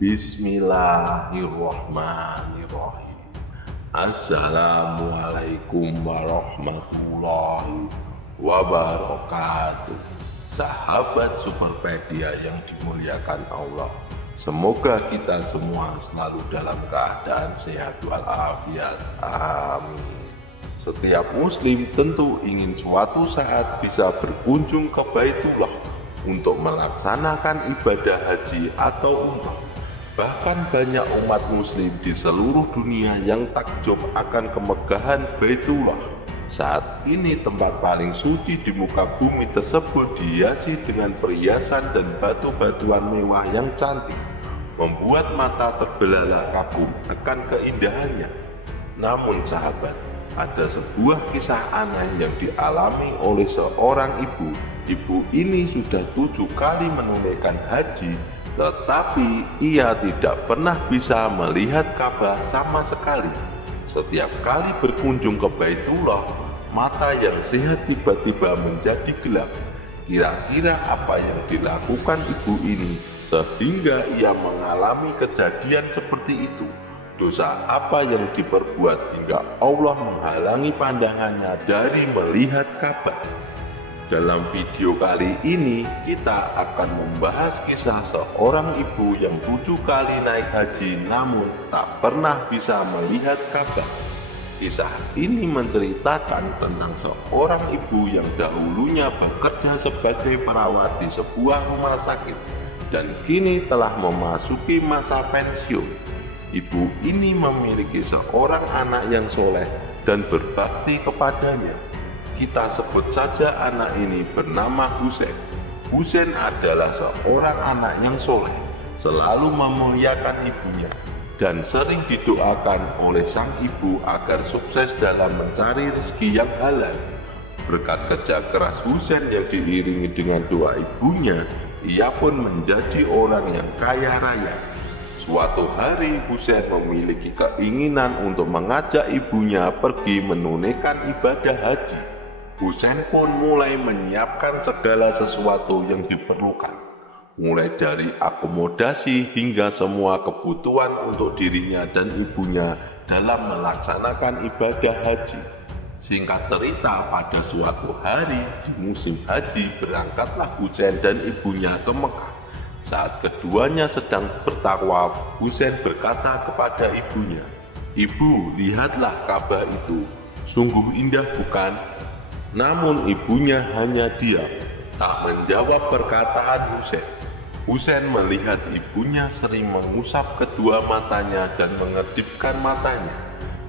Bismillahirrahmanirrahim. Assalamualaikum warahmatullahi wabarakatuh. Sahabat Superpedia yang dimuliakan Allah, semoga kita semua selalu dalam keadaan sehat walafiat. Amin. Setiap muslim tentu ingin suatu saat bisa berkunjung ke Baitullah untuk melaksanakan ibadah haji atau umrah. Bahkan banyak umat muslim di seluruh dunia yang takjub akan kemegahan Baitullah. Saat ini tempat paling suci di muka bumi tersebut dihiasi dengan perhiasan dan batu-batuan mewah yang cantik, membuat mata terbelalak kagum akan keindahannya. Namun sahabat, ada sebuah kisah aneh yang dialami oleh seorang ibu. Ibu ini sudah 7 kali menunaikan haji, tetapi ia tidak pernah bisa melihat Ka'bah sama sekali. Setiap kali berkunjung ke Baitullah, mata yang sehat tiba-tiba menjadi gelap. Kira-kira apa yang dilakukan ibu ini sehingga ia mengalami kejadian seperti itu? Dosa apa yang diperbuat hingga Allah menghalangi pandangannya dari melihat Ka'bah? Dalam video kali ini kita akan membahas kisah seorang ibu yang 7 kali naik haji namun tak pernah bisa melihat Ka'bah. Kisah ini menceritakan tentang seorang ibu yang dahulunya bekerja sebagai perawat di sebuah rumah sakit dan kini telah memasuki masa pensiun. Ibu ini memiliki seorang anak yang soleh dan berbakti kepadanya. Kita sebut saja anak ini bernama Husein. Husein adalah seorang anak yang soleh, selalu memuliakan ibunya, dan sering didoakan oleh sang ibu agar sukses dalam mencari rezeki yang halal. Berkat kerja keras Husein yang diiringi dengan doa ibunya, ia pun menjadi orang yang kaya raya. Suatu hari Husein memiliki keinginan untuk mengajak ibunya pergi menunaikan ibadah haji. Husein pun mulai menyiapkan segala sesuatu yang diperlukan, mulai dari akomodasi hingga semua kebutuhan untuk dirinya dan ibunya dalam melaksanakan ibadah haji. Singkat cerita, pada suatu hari di musim haji berangkatlah Husein dan ibunya ke Mekah. Saat keduanya sedang bertawaf, Husein berkata kepada ibunya, "Ibu, lihatlah Ka'bah itu, sungguh indah bukan?" Namun ibunya hanya diam, tak menjawab perkataan Husein. Husein melihat ibunya sering mengusap kedua matanya dan mengedipkan matanya,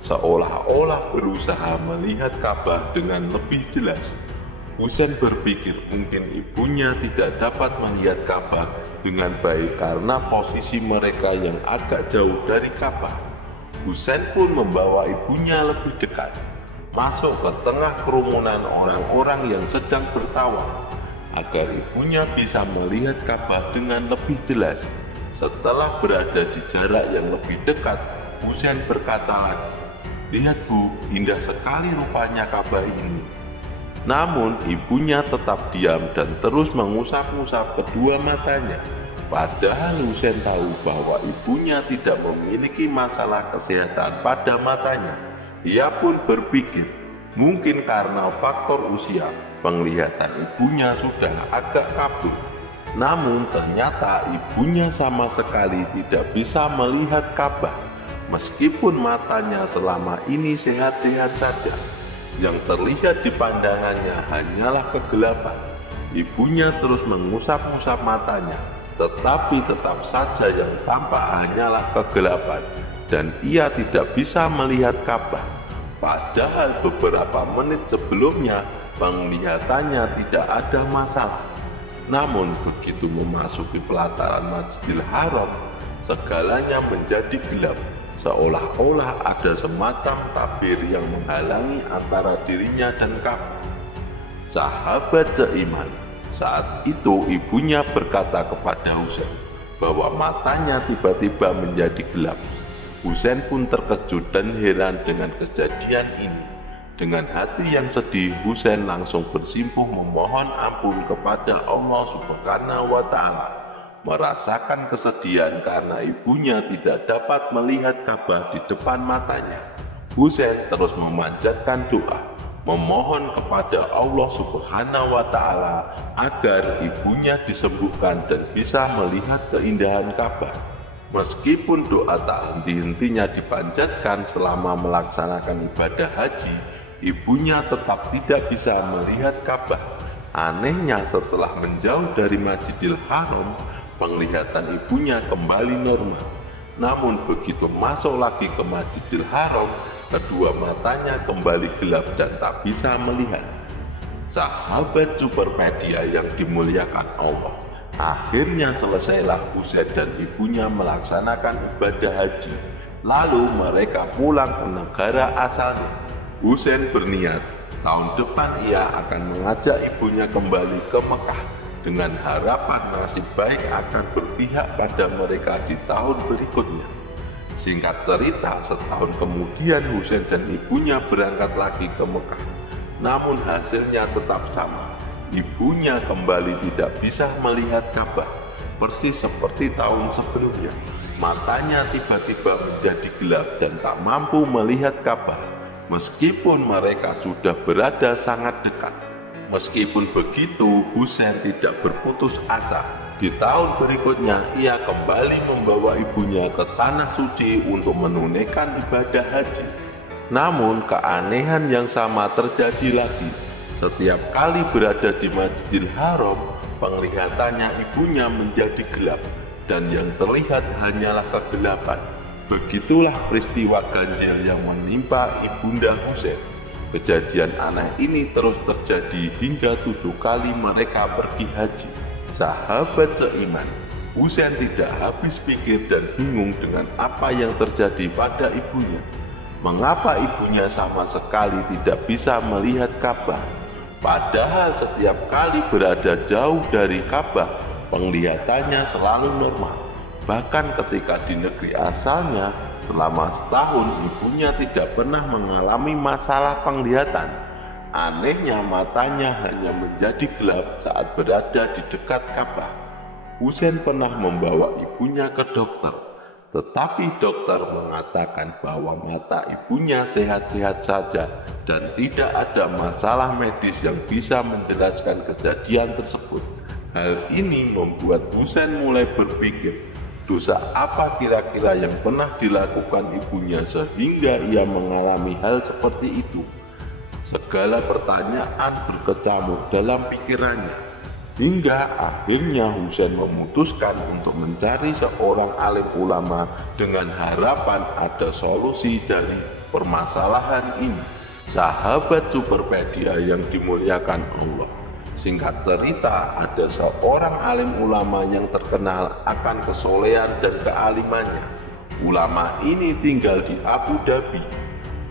seolah-olah berusaha melihat Ka'bah dengan lebih jelas. Husein berpikir mungkin ibunya tidak dapat melihat Ka'bah dengan baik karena posisi mereka yang agak jauh dari Ka'bah. Husein pun membawa ibunya lebih dekat, masuk ke tengah kerumunan orang-orang yang sedang bertawaf, agar ibunya bisa melihat Ka'bah dengan lebih jelas. Setelah berada di jarak yang lebih dekat, Husein berkata lagi, "Lihat Bu, indah sekali rupanya Ka'bah ini." Namun ibunya tetap diam dan terus mengusap-usap kedua matanya. Padahal Husein tahu bahwa ibunya tidak memiliki masalah kesehatan pada matanya. Ia pun berpikir, mungkin karena faktor usia, penglihatan ibunya sudah agak kabur. Namun ternyata ibunya sama sekali tidak bisa melihat Ka'bah, meskipun matanya selama ini sehat-sehat saja. Yang terlihat di pandangannya hanyalah kegelapan. Ibunya terus mengusap-usap matanya, tetapi tetap saja yang tampak hanyalah kegelapan, dan ia tidak bisa melihat Ka'bah. Padahal beberapa menit sebelumnya penglihatannya tidak ada masalah. Namun begitu memasuki pelataran Masjidil Haram, segalanya menjadi gelap, seolah-olah ada semacam tabir yang menghalangi antara dirinya dan Ka'bah. Sahabat seiman, saat itu ibunya berkata kepada Husein bahwa matanya tiba-tiba menjadi gelap. Husein pun terkejut dan heran dengan kejadian ini. Dengan hati yang sedih, Husein langsung bersimpuh memohon ampun kepada Allah Subhanahu wa Ta'ala. merasakan kesedihan karena ibunya tidak dapat melihat Ka'bah di depan matanya. Husain terus memanjatkan doa, memohon kepada Allah Subhanahu wa Ta'ala agar ibunya disembuhkan dan bisa melihat keindahan Ka'bah. Meskipun doa tak henti-hentinya dipanjatkan selama melaksanakan ibadah haji, ibunya tetap tidak bisa melihat Ka'bah. Anehnya, setelah menjauh dari Masjidil Haram, penglihatan ibunya kembali normal. Namun begitu masuk lagi ke Masjidil Haram, kedua matanya kembali gelap dan tak bisa melihat. Sahabat Superpedia yang dimuliakan Allah, akhirnya selesailah Husain dan ibunya melaksanakan ibadah haji. Lalu mereka pulang ke negara asalnya. Husain berniat tahun depan ia akan mengajak ibunya kembali ke Mekah dengan harapan nasib baik akan berpihak pada mereka di tahun berikutnya. Singkat cerita, setahun kemudian Husain dan ibunya berangkat lagi ke Mekah. Namun hasilnya tetap sama. Ibunya kembali tidak bisa melihat Ka'bah, persis seperti tahun sebelumnya. Matanya tiba-tiba menjadi gelap dan tak mampu melihat Ka'bah, meskipun mereka sudah berada sangat dekat. Meskipun begitu, Husain tidak berputus asa. Di tahun berikutnya, ia kembali membawa ibunya ke Tanah Suci untuk menunaikan ibadah haji. Namun, keanehan yang sama terjadi lagi. Setiap kali berada di Masjidil Haram, penglihatannya ibunya menjadi gelap, dan yang terlihat hanyalah kegelapan. Begitulah peristiwa ganjil yang menimpa Ibunda Husain. Kejadian aneh ini terus terjadi hingga 7 kali mereka pergi haji. Sahabat seiman, Husain tidak habis pikir dan bingung dengan apa yang terjadi pada ibunya. Mengapa ibunya sama sekali tidak bisa melihat Ka'bah? Padahal setiap kali berada jauh dari Ka'bah, penglihatannya selalu normal. Bahkan ketika di negeri asalnya, selama setahun ibunya tidak pernah mengalami masalah penglihatan. Anehnya, matanya hanya menjadi gelap saat berada di dekat Ka'bah. Husain pernah membawa ibunya ke dokter, tetapi dokter mengatakan bahwa mata ibunya sehat-sehat saja dan tidak ada masalah medis yang bisa menjelaskan kejadian tersebut. Hal ini membuat Husain mulai berpikir, dosa apa kira-kira yang pernah dilakukan ibunya sehingga ia mengalami hal seperti itu? Segala pertanyaan berkecamuk dalam pikirannya, hingga akhirnya Husain memutuskan untuk mencari seorang alim ulama dengan harapan ada solusi dari permasalahan ini. Sahabat Superpedia yang dimuliakan Allah, singkat cerita, ada seorang alim ulama yang terkenal akan kesolehan dan kealimannya. Ulama ini tinggal di Abu Dhabi.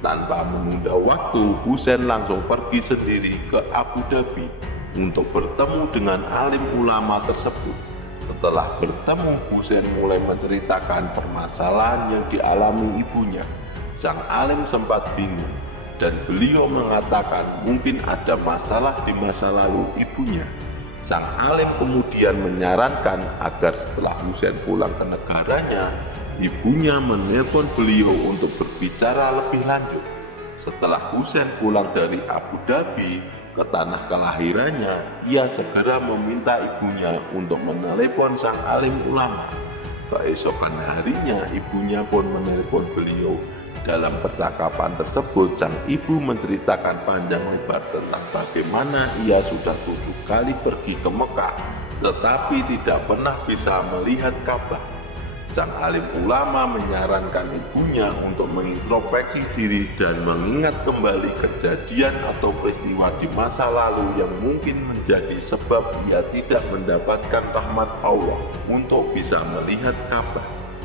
Tanpa menunda waktu, Husain langsung pergi sendiri ke Abu Dhabi untuk bertemu dengan alim ulama tersebut. Setelah bertemu, Husain mulai menceritakan permasalahan yang dialami ibunya. Sang alim sempat bingung dan beliau mengatakan mungkin ada masalah di masa lalu ibunya. Sang alim kemudian menyarankan agar setelah Husain pulang ke negaranya, ibunya menelpon beliau untuk berbicara lebih lanjut. Setelah Husain pulang dari Abu Dhabi ke tanah kelahirannya, ia segera meminta ibunya untuk menelepon sang alim ulama. Keesokan harinya, ibunya pun menelpon beliau. Dalam percakapan tersebut, sang ibu menceritakan panjang lebar tentang bagaimana ia sudah 7 kali pergi ke Mekah, tetapi tidak pernah bisa melihat Ka'bah. Sang alim ulama menyarankan ibunya untuk mengintrospeksi diri dan mengingat kembali kejadian atau peristiwa di masa lalu yang mungkin menjadi sebab ia tidak mendapatkan rahmat Allah untuk bisa melihat Ka'bah.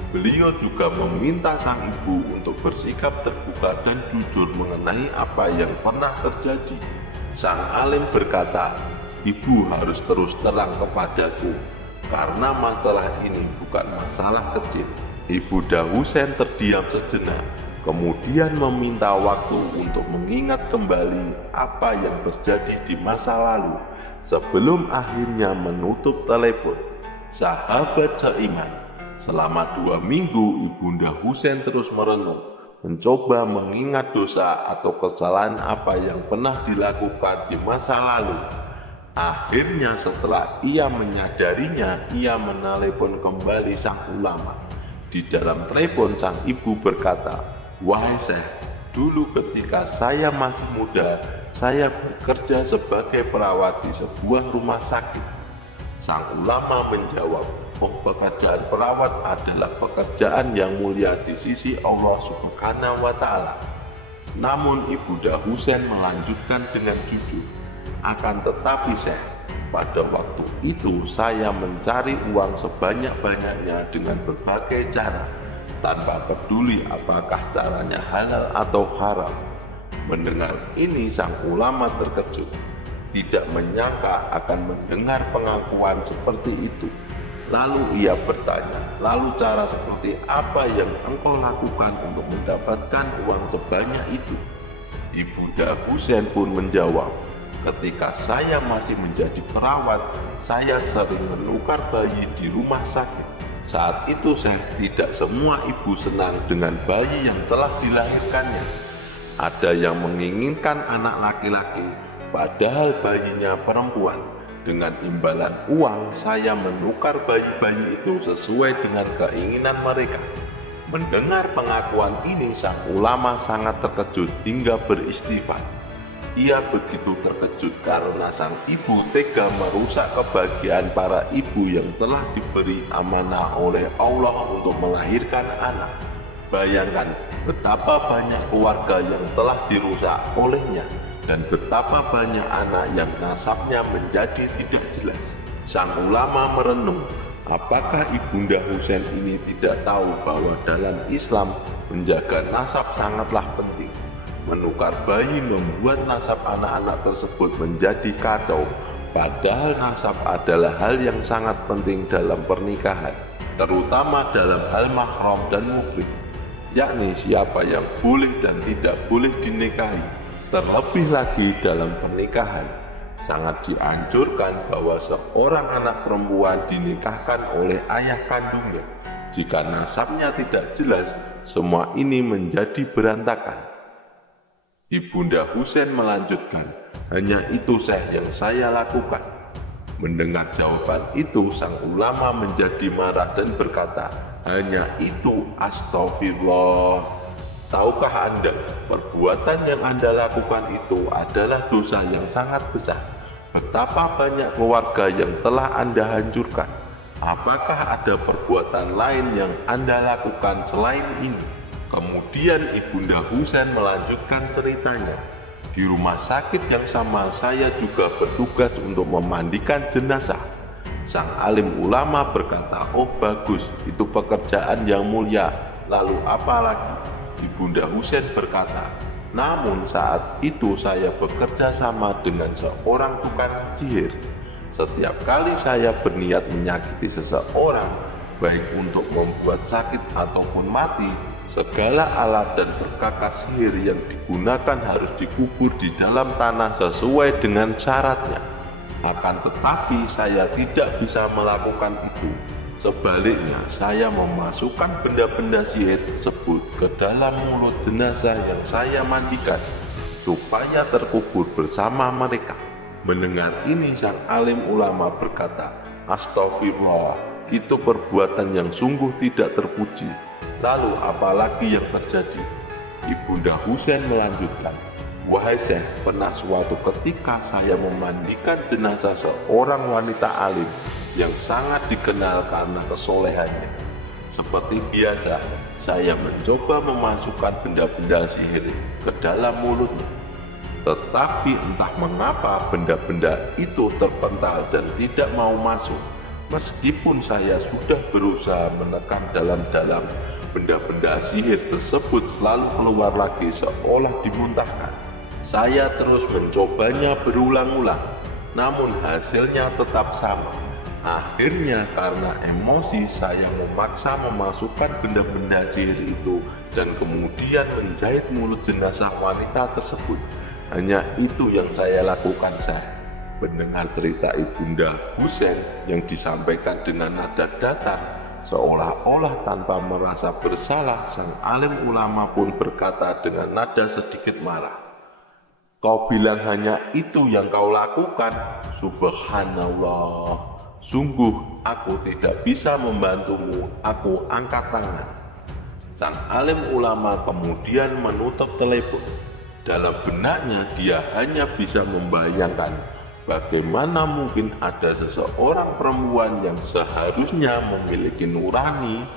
Beliau juga meminta sang ibu untuk bersikap terbuka dan jujur mengenai apa yang pernah terjadi. Sang alim berkata, "Ibu harus terus terang kepadaku, karena masalah ini bukan masalah kecil." Ibunda Husain terdiam sejenak, kemudian meminta waktu untuk mengingat kembali apa yang terjadi di masa lalu sebelum akhirnya menutup telepon. Sahabat seiman, selama 2 minggu Ibunda Husein terus merenung, mencoba mengingat dosa atau kesalahan apa yang pernah dilakukan di masa lalu. Akhirnya setelah ia menyadarinya, ia menelepon kembali sang ulama. Di dalam telepon sang ibu berkata, "Wahai Syekh, dulu ketika saya masih muda, saya bekerja sebagai perawat di sebuah rumah sakit." Sang ulama menjawab, "Oh, pekerjaan perawat adalah pekerjaan yang mulia di sisi Allah Subhanahu wa Ta'ala." Namun Ibunda Husein melanjutkan dengan jujur, "Akan tetapi Syekh, pada waktu itu saya mencari uang sebanyak-banyaknya dengan berbagai cara, tanpa peduli apakah caranya halal atau haram." Mendengar ini sang ulama terkejut, tidak menyangka akan mendengar pengakuan seperti itu. Lalu ia bertanya, "Lalu cara seperti apa yang engkau lakukan untuk mendapatkan uang sebanyak itu?" Ibunda Husein pun menjawab, "Ketika saya masih menjadi perawat, saya sering menukar bayi di rumah sakit. Saat itu tidak semua ibu senang dengan bayi yang telah dilahirkannya. Ada yang menginginkan anak laki-laki, padahal bayinya perempuan. Dengan imbalan uang, saya menukar bayi-bayi itu sesuai dengan keinginan mereka." Mendengar pengakuan ini, sang ulama sangat terkejut hingga beristighfar. Ia begitu terkejut karena sang ibu tega merusak kebahagiaan para ibu yang telah diberi amanah oleh Allah untuk melahirkan anak. Bayangkan betapa banyak keluarga yang telah dirusak olehnya, dan betapa banyak anak yang nasabnya menjadi tidak jelas. Sang ulama merenung, apakah Ibunda Husein ini tidak tahu bahwa dalam Islam menjaga nasab sangatlah penting. Menukar bayi membuat nasab anak-anak tersebut menjadi kacau, padahal nasab adalah hal yang sangat penting dalam pernikahan, terutama dalam hal mahram dan muhrim, yakni siapa yang boleh dan tidak boleh dinikahi. Terlebih lagi dalam pernikahan, sangat dianjurkan bahwa seorang anak perempuan dinikahkan oleh ayah kandungnya. Jika nasabnya tidak jelas, semua ini menjadi berantakan. Ibunda Husein melanjutkan, "Hanya itu yang saya lakukan." Mendengar jawaban itu, sang ulama menjadi marah dan berkata, "Hanya itu? Astagfirullah. Tahukah Anda, perbuatan yang Anda lakukan itu adalah dosa yang sangat besar. Betapa banyak keluarga yang telah Anda hancurkan. Apakah ada perbuatan lain yang Anda lakukan selain ini?" Kemudian Ibunda Husein melanjutkan ceritanya, "Di rumah sakit yang sama saya juga bertugas untuk memandikan jenazah." Sang alim ulama berkata, "Oh bagus, itu pekerjaan yang mulia. Lalu apa lagi?" Ibunda Husein berkata, "Namun saat itu saya bekerja sama dengan seorang tukang sihir. Setiap kali saya berniat menyakiti seseorang, baik untuk membuat sakit ataupun mati, segala alat dan perkakas sihir yang digunakan harus dikubur di dalam tanah sesuai dengan syaratnya. Akan tetapi saya tidak bisa melakukan itu. Sebaliknya, saya memasukkan benda-benda sihir tersebut ke dalam mulut jenazah yang saya mandikan, supaya terkubur bersama mereka." Mendengar ini, sang alim ulama berkata, "Astagfirullah, itu perbuatan yang sungguh tidak terpuji. Lalu apalagi yang terjadi?" Ibunda Husein melanjutkan, "Wahai Syekh, pernah suatu ketika saya memandikan jenazah seorang wanita alim yang sangat dikenal karena kesolehannya. Seperti biasa, saya mencoba memasukkan benda-benda sihir ke dalam mulutnya. Tetapi entah mengapa benda-benda itu terpental dan tidak mau masuk. Meskipun saya sudah berusaha menekan dalam-dalam, benda-benda sihir tersebut selalu keluar lagi seolah dimuntahkan. Saya terus mencobanya berulang-ulang, namun hasilnya tetap sama. Akhirnya karena emosi saya memaksa memasukkan benda-benda sihir itu dan kemudian menjahit mulut jenazah wanita tersebut. Hanya itu yang saya lakukan, Syekh." Mendengar cerita Ibunda Husain yang disampaikan dengan nada datar, seolah-olah tanpa merasa bersalah, sang alim ulama pun berkata dengan nada sedikit marah, "Kau bilang hanya itu yang kau lakukan? Subhanallah, sungguh aku tidak bisa membantumu, aku angkat tangan." Sang alim ulama kemudian menutup telepon. Dalam benaknya dia hanya bisa membayangkan bagaimana mungkin ada seseorang perempuan yang seharusnya memiliki nurani,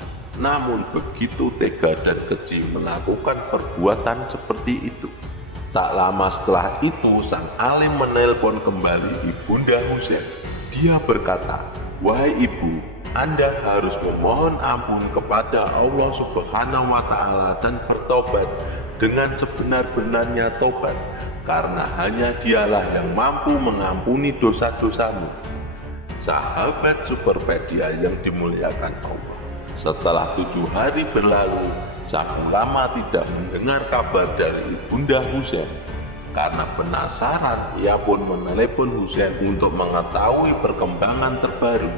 namun begitu tega dan keji melakukan perbuatan seperti itu. Tak lama setelah itu, sang alim menelpon kembali Ibunda Husain. Dia berkata, "Wahai ibu, Anda harus memohon ampun kepada Allah Subhanahu wa Ta'ala dan bertobat dengan sebenar-benarnya tobat, karena hanya Dialah yang mampu mengampuni dosa-dosamu." Sahabat Superpedia yang dimuliakan Allah, setelah 7 hari berlalu, sang ulama tidak mendengar kabar dari Ibunda Husain. Karena penasaran, ia pun menelepon Husain untuk mengetahui perkembangan terbaru.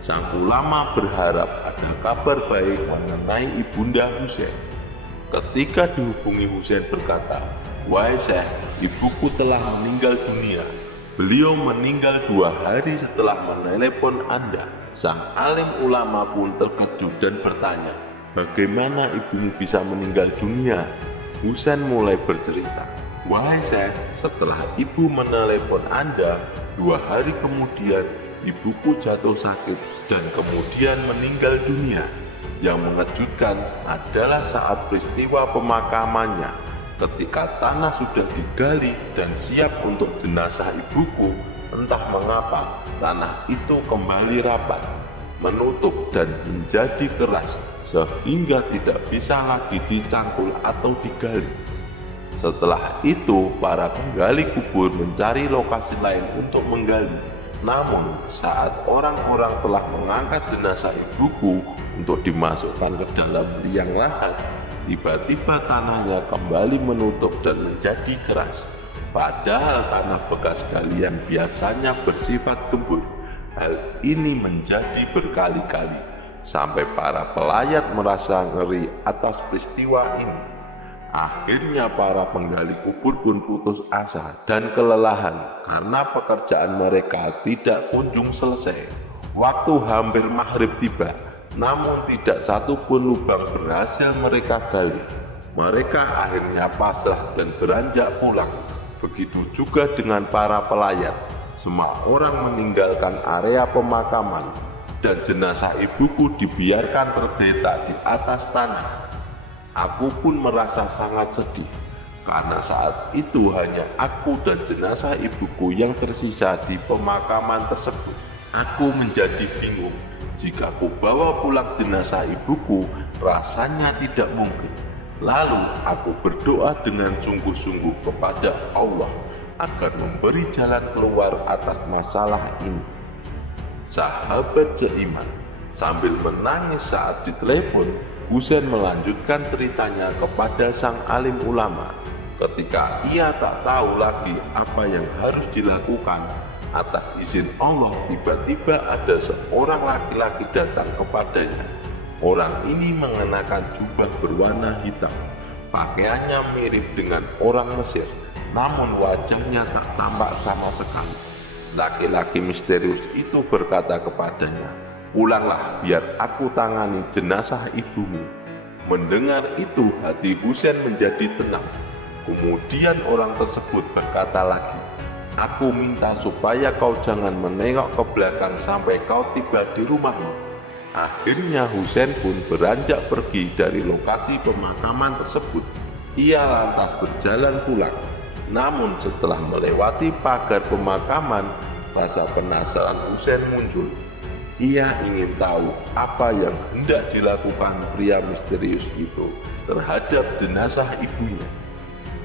Sang ulama berharap ada kabar baik mengenai Ibunda Husain. Ketika dihubungi, Husain berkata, "Wahai Syekh, ibuku telah meninggal dunia. Beliau meninggal 2 hari setelah menelepon Anda." Sang alim ulama pun terkejut dan bertanya, "Bagaimana ibumu bisa meninggal dunia?" Husain mulai bercerita, "Wahai Syekh, setelah ibu menelepon Anda, 2 hari kemudian ibuku jatuh sakit dan kemudian meninggal dunia. Yang mengejutkan adalah saat peristiwa pemakamannya, ketika tanah sudah digali dan siap untuk jenazah ibuku, entah mengapa tanah itu kembali rapat, menutup dan menjadi keras sehingga tidak bisa lagi dicangkul atau digali. Setelah itu, para penggali kubur mencari lokasi lain untuk menggali. Namun, saat orang-orang telah mengangkat jenazah ibuku untuk dimasukkan ke dalam liang lahat, tiba-tiba tanahnya kembali menutup dan menjadi keras. Padahal tanah bekas galian biasanya bersifat gembur. Hal ini menjadi berkali-kali, sampai para pelayat merasa ngeri atas peristiwa ini. Akhirnya para penggali kubur pun putus asa dan kelelahan karena pekerjaan mereka tidak kunjung selesai. Waktu hampir maghrib tiba, namun tidak satu pun lubang berhasil mereka gali. Mereka akhirnya pasrah dan beranjak pulang. Begitu juga dengan para pelayat. Semua orang meninggalkan area pemakaman dan jenazah ibuku dibiarkan tergeletak di atas tanah. Aku pun merasa sangat sedih, karena saat itu hanya aku dan jenazah ibuku yang tersisa di pemakaman tersebut. Aku menjadi bingung, jika aku bawa pulang jenazah ibuku, rasanya tidak mungkin. Lalu aku berdoa dengan sungguh-sungguh kepada Allah agar memberi jalan keluar atas masalah ini. Sahabat seiman, sambil menangis saat ditelepon, Husain melanjutkan ceritanya kepada sang alim ulama. Ketika ia tak tahu lagi apa yang harus dilakukan, atas izin Allah tiba-tiba ada seorang laki-laki datang kepadanya. Orang ini mengenakan jubah berwarna hitam. Pakaiannya mirip dengan orang Mesir, namun wajahnya tak tampak sama sekali. Laki-laki misterius itu berkata kepadanya, "Pulanglah biar aku tangani jenazah ibumu." Mendengar itu, hati Husain menjadi tenang. Kemudian orang tersebut berkata lagi, "Aku minta supaya kau jangan menengok ke belakang sampai kau tiba di rumahmu." Akhirnya Husain pun beranjak pergi dari lokasi pemakaman tersebut. Ia lantas berjalan pulang. Namun setelah melewati pagar pemakaman, rasa penasaran Husain muncul. Ia ingin tahu apa yang hendak dilakukan pria misterius itu terhadap jenazah ibunya.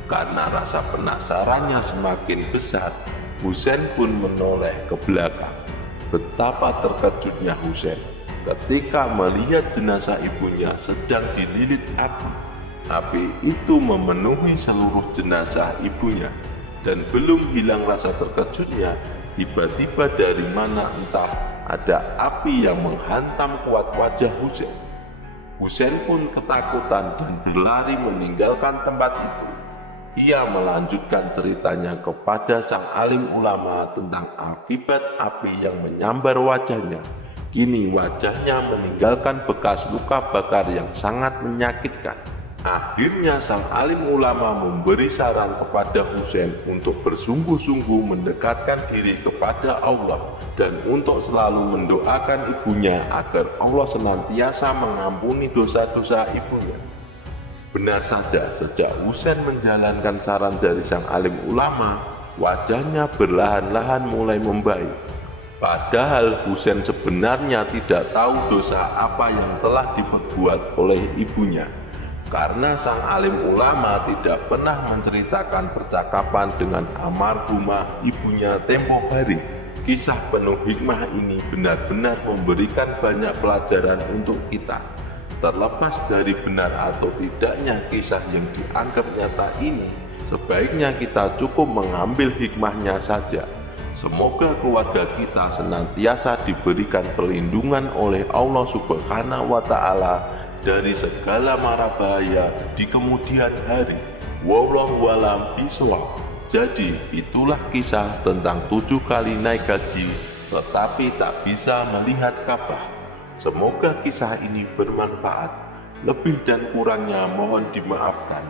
Karena rasa penasarannya semakin besar, Husain pun menoleh ke belakang. Betapa terkejutnya Husain ketika melihat jenazah ibunya sedang dililit api. Api itu memenuhi seluruh jenazah ibunya, dan belum hilang rasa terkejutnya, Tiba-tiba dari mana entah ada api yang menghantam kuat wajah Husain. Husain pun ketakutan dan berlari meninggalkan tempat itu. Ia melanjutkan ceritanya kepada sang alim ulama tentang akibat api yang menyambar wajahnya. Kini wajahnya meninggalkan bekas luka bakar yang sangat menyakitkan. Akhirnya sang alim ulama memberi saran kepada Husain untuk bersungguh-sungguh mendekatkan diri kepada Allah dan untuk selalu mendoakan ibunya agar Allah senantiasa mengampuni dosa-dosa ibunya. Benar saja, sejak Husain menjalankan saran dari sang alim ulama, wajahnya perlahan-lahan mulai membaik. Padahal Husain sebenarnya tidak tahu dosa apa yang telah diperbuat oleh ibunya. Karena sang alim ulama tidak pernah menceritakan percakapan dengan almarhumah ibunya tempo hari. Kisah penuh hikmah ini benar-benar memberikan banyak pelajaran untuk kita. Terlepas dari benar atau tidaknya kisah yang dianggap nyata ini, sebaiknya kita cukup mengambil hikmahnya saja. Semoga keluarga kita senantiasa diberikan perlindungan oleh Allah Subhanahu wa Ta'ala dari segala mara bahaya di kemudian hari. Wallahu a'lam bishawab. Jadi itulah kisah tentang 7 kali naik haji tetapi tak bisa melihat Ka'bah. Semoga kisah ini bermanfaat. Lebih dan kurangnya mohon dimaafkan.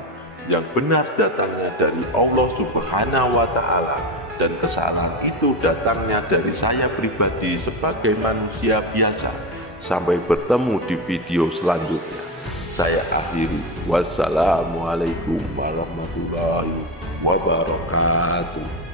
Yang benar datangnya dari Allah Subhanahu wa Ta'ala, dan kesalahan itu datangnya dari saya pribadi sebagai manusia biasa. Sampai bertemu di video selanjutnya. Saya akhiri. Wassalamualaikum warahmatullahi wabarakatuh.